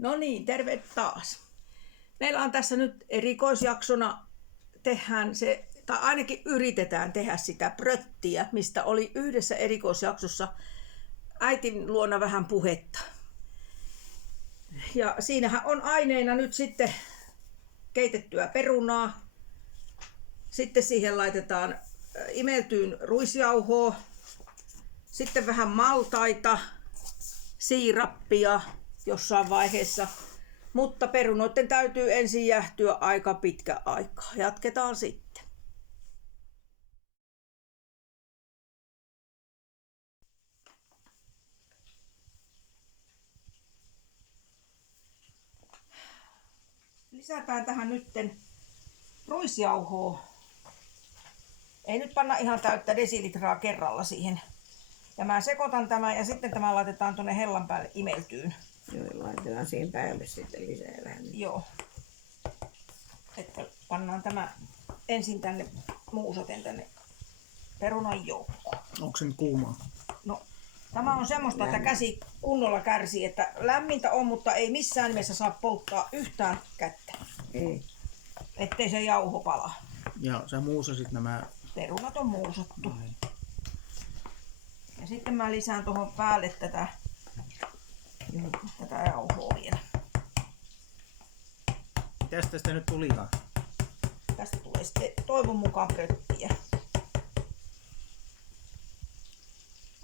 No niin, terve taas. Meillä on tässä nyt erikoisjaksona tehdään se, tai ainakin yritetään tehdä sitä bröttiä, mistä oli yhdessä erikoisjaksossa äitin luona vähän puhetta. Ja siinähän on aineena nyt sitten keitettyä perunaa. Sitten siihen laitetaan imeltyyn ruisjauhoa. Sitten vähän maltaita, siirappia jossain vaiheessa. Mutta perunoiden täytyy ensin jäähtyä aika pitkä aikaa. Jatketaan sitten. Lisätään tähän nytten ruisjauhoa. Ei nyt panna ihan täyttä desilitraa kerralla siihen. Ja mä sekoitan tämän ja sitten tämä laitetaan tuonne hellan päälle imeltyyn. Joo, laitetaan siihen päälle sitten lisää vähän. Joo. Että pannaan tämä ensin tänne muusaten tänne perunan joukkoon. Onko se nyt kuumaa? No, tämä on semmoista, että käsi kunnolla kärsii, että lämmintä on, mutta ei missään nimessä saa polttaa yhtään kättä. Ei. Ettei se jauho pala. Ja sä muusasit nämä... Perunat on muusattu. No niin. Ja sitten mä lisään tuohon päälle tätä jauhoa vielä. Mitäs tästä nyt tulikaan? Tästä tulee sitten toivon mukaan bröttiä.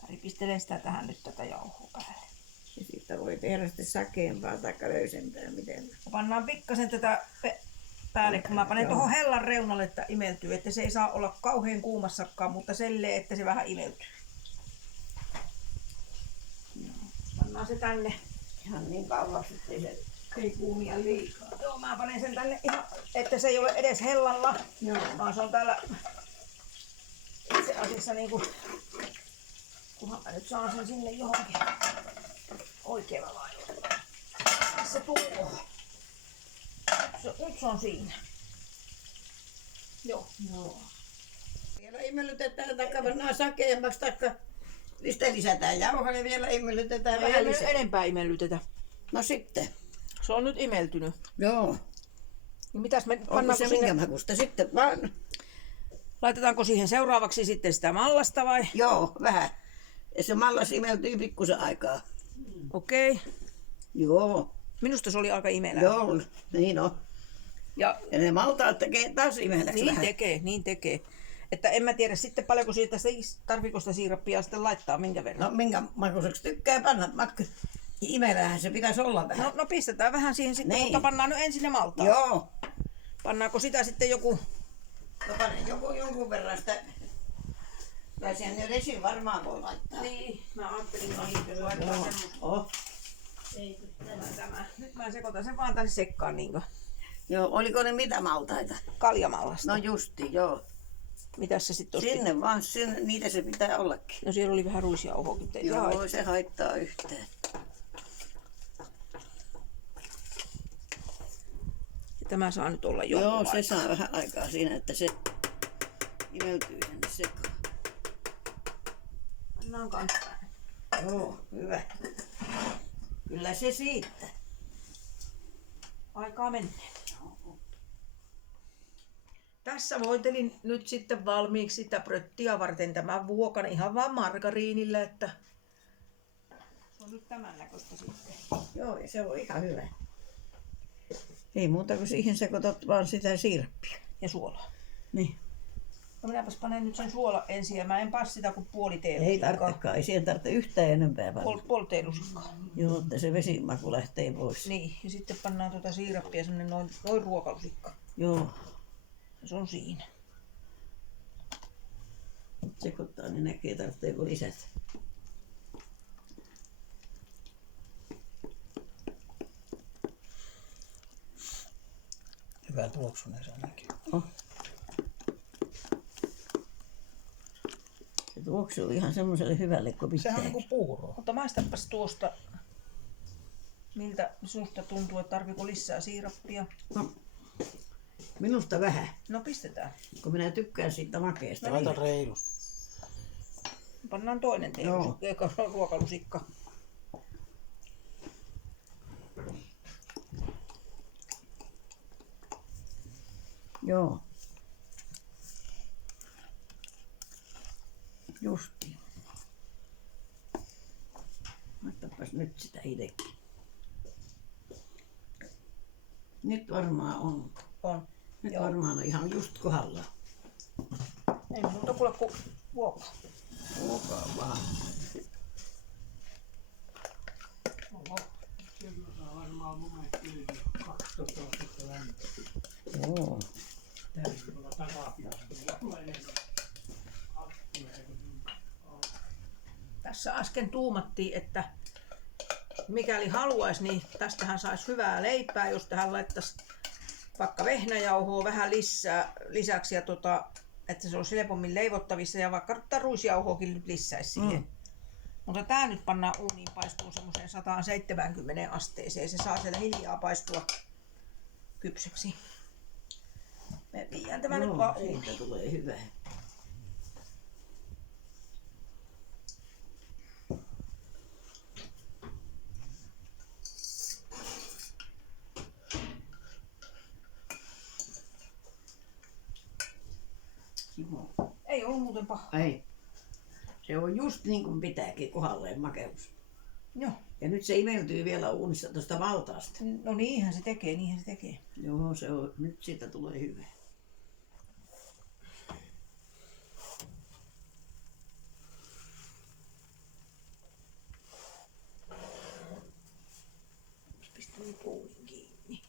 Mä ripistelen sitä tähän nyt tätä jauhoa päälle. Ja siitä voi tehdä sitten sakeampaa tai löysempää, miten. Ja pannaan pikkasen tätä päälle, kun mä panen tuohon hellan reunalle, että imeltyy. Että se ei saa olla kauhean kuumassakaan, mutta selleen, että se vähän imeltyy. Pannaan se tänne. Ihan niin kauaksi, ettei se ei kuumia liikaa. Joo, mä panen sen tänne ihan, että se ei ole edes hellalla, vaan se on täällä itse asiassa niinku, kunhan mä nyt saan sen sinne johonkin oikealla lailla. Se tuo. Nyt se on siinä. Joo. Joo. Vielä imellytetään tai pannaan sakeammaksi tai sitten lisätään jauhoa ja vielä imellytetään vähän Ei lisää. enempää imellytetä. No sitten. Se on nyt imeltynyt. Joo. Niin mitäs me Onko pannaanko se sinne, minkä makusta sitten vaan? laitetaanko siihen seuraavaksi sitten sitä mallasta vai? Joo, vähän. Ja se mallas imeltyy pikkusen aikaa. Okei. Joo. Minusta se oli aika imelä. Joo, niin on. Ja Ja ne maltaat tekee taas imeläksi niin vähän. niin tekee. Että en mä tiedä sitten paljonko siitä tarviiko sitä siirappia sitten laittaa minkä verran. No minkä makuiseksi tykkää panna? Imelähän se pitäisi olla vähän. No pistetään vähän siihen sitten, Niin. mutta pannaan nyt ensin ne maltaat. Joo. Pannaanko sitä sitten joku... No pane jonkun verran sitä. Ja sen nyt esim. Varmaan voi laittaa. Niin, mä ajattelin, jos laittaa Joo. semmoista. Oh. Tämä. Nyt mä sekoitan sen vaan tänne sekkaan niinkö Joo, oliko ne mitä maltaita? kaljamallasta. No justi, joo. Mitäs se sitten osti? Sinne vaan, niitä se pitää ollakin. No siellä oli vähän ruisjauhoakin. Joo, se haittaa yhtään. Ja tämä saa nyt olla jonkun Joo, se aikaa. saa vähän aikaa siinä, että se imeltyy tänne sekaan. Pannaan kanssa. Joo, hyvä. Kyllä se siitä. Aikaa menee. Tässä voitelin nyt sitten valmiiksi sitä bröttiä varten tämän vuokan ihan vaan margariinilla, että se on nyt tämän näköistä sitten. Joo, ja se on ihan hyvä. Ei muuta kuin siihen sekoitat vaan sitä siirappia. Ja suolaa. Niin. No minäpäs panen nyt sen suola ensin ja mä en pass sitä kuin puoli Ei teelusikkaa. tarvitsekaan, ei siihen tarvitse yhtään enempää panna. Puoli teelusikkaa. Joo, että se vesimaku lähtee pois. Niin, ja sitten pannaan tuota siirappia semmonen noin ruokalusikka. Joo, Se on siinä. sekoittaa, niin näkee tarvitseeko lisätä. Hyvä tuoksunen se näkyy. Oh. Se tuoksuu ihan semmoiselle hyvälle kuin pitää. Sehän on niinku puuroa. Mutta maistapas tuosta, miltä susta tuntuu, että tarviiko lisää siirappia. No, minusta vähän, No pistetään. kun minä tykkään siitä makeasta. Laita reilusti. Pannaan toinen ruokalusikka. Joo. Justi. Ottapas nyt sitä itsekin. Nyt varmaan on. On. Nyt Joo. varmaan on ihan just kohdallaan. Ei muuta kuule kuin vuokaa. Olkaa vaan. Joo. Tässä äsken tuumattiin, että mikäli haluaisi, niin tästähän saisi hyvää leipää, jos tähän laittaisi vaikka vehnäjauhoa vähän lisäksi ja että se olisi helpommin leivottavissa ja vaikka ruisjauhoakin nyt lisäisi siihen. Mutta tää nyt pannaan uuniin paistuu semmoiseen 170 asteeseen. Se saa siellä hiljaa paistua kypseksi. Me viedään tämä nyt vaan uuniin. Siitä tulee hyvä. Joo. Ei ollut muuten paha. Ei. Se on just niin kuin pitääkin kohdalleen makeus. Joo. Ja nyt se imeltyy vielä uunissa tuosta maltaasta. No niinhän se tekee, niinhän se tekee. Joo, se on. Nyt siitä tulee hyvä. Pistä nyt uunin kiinni.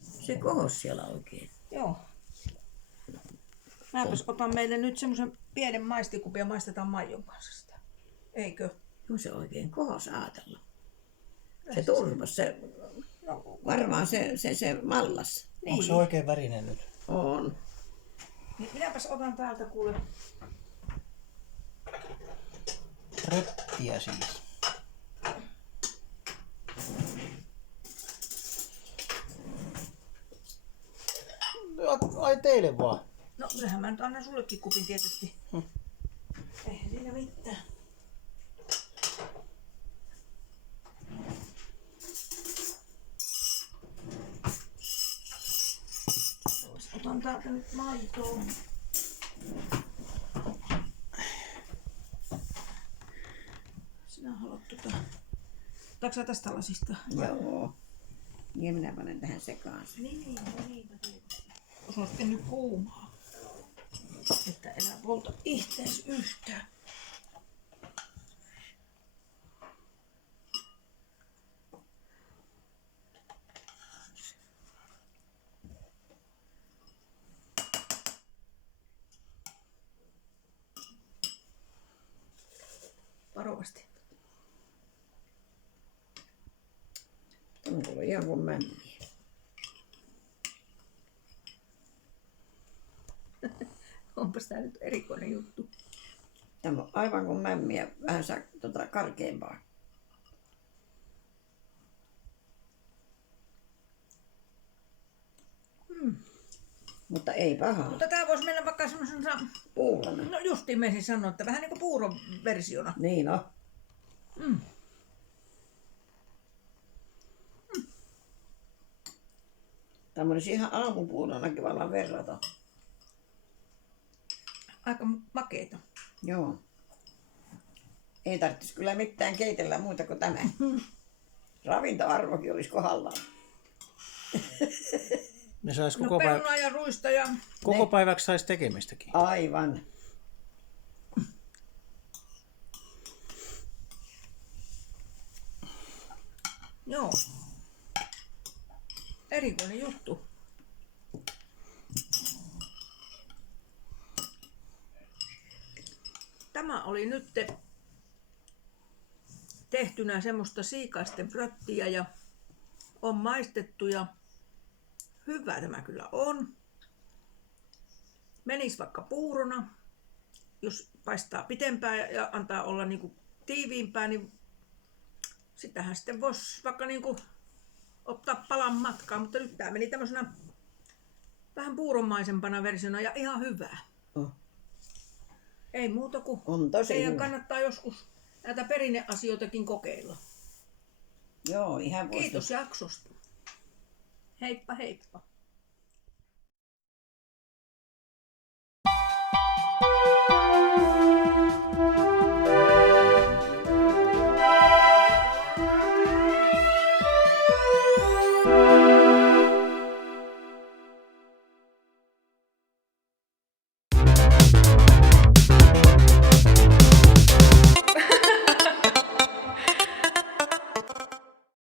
Se kohos siellä oikein. Joo. Mäpäs otan meille nyt semmoisen pienen maistikupin ja maistetaan maidon kanssa sitä. Eikö? Joo, se oikein kohos ajatella. Se turvas, se, No, varmaan se mallas. niin. Onko se oikein värinen nyt? On. Niin minäpäs otan täältä kuule. Röppiä siis. Ai teille vaan. No kyllähän mä nyt annan sullekin kupin tietysti. Eihän siinä mitään. Otan täältä nyt maitoa. Sinä haluat Otatko sä tästä lasista? Joo. Ja minä panen tähän sekaan sen. Niin, no niinpä tietysti. Se on sitten nyt kuumaa. Että enää polta ittees yhtään. Varovasti. On tullut ihan kuin mämmiä. Onpas tää nyt erikoinen juttu. Tämä on aivan kuin mämmiä, vähän karkeampaa. Mutta ei pahaa. Mutta tää voisi mennä vaikka semmoisena, Puurona. no justiin meisin sanoa, että vähän niinku puuron versiona. Niin on. Tämä olisi ihan aamupuuronakin vallan verrata. Aika makeeta. Joo. Ei tarvitsisi kyllä mitään keitellä muuta kuin tämä. Ravintoarvokin olisi kohdallaan. Ne sais No koko, perunaa ja ruista ja... koko päiväksi sais tekemistäkin. Aivan. Joo. Erikoinen juttu. Tämä oli nyt tehtynä semmoista siikaisten bröttiä ja on maistettu ja hyvä tämä kyllä on. Menis vaikka puurona, jos paistaa pitempään ja antaa olla niinku tiiviimpää, niin sitähän sitten voisi vaikka niinku ottaa palan matkaa, mutta nyt tämä meni tämmöisenä vähän puuronmaisempana versiona ja ihan hyvää. Oh. Ei muuta kuin On tosi teidän hyvä. kannattaa joskus näitä perinneasioitakin kokeilla. Joo, ihan voisi. Kiitos jaksosta. Heippa heippa.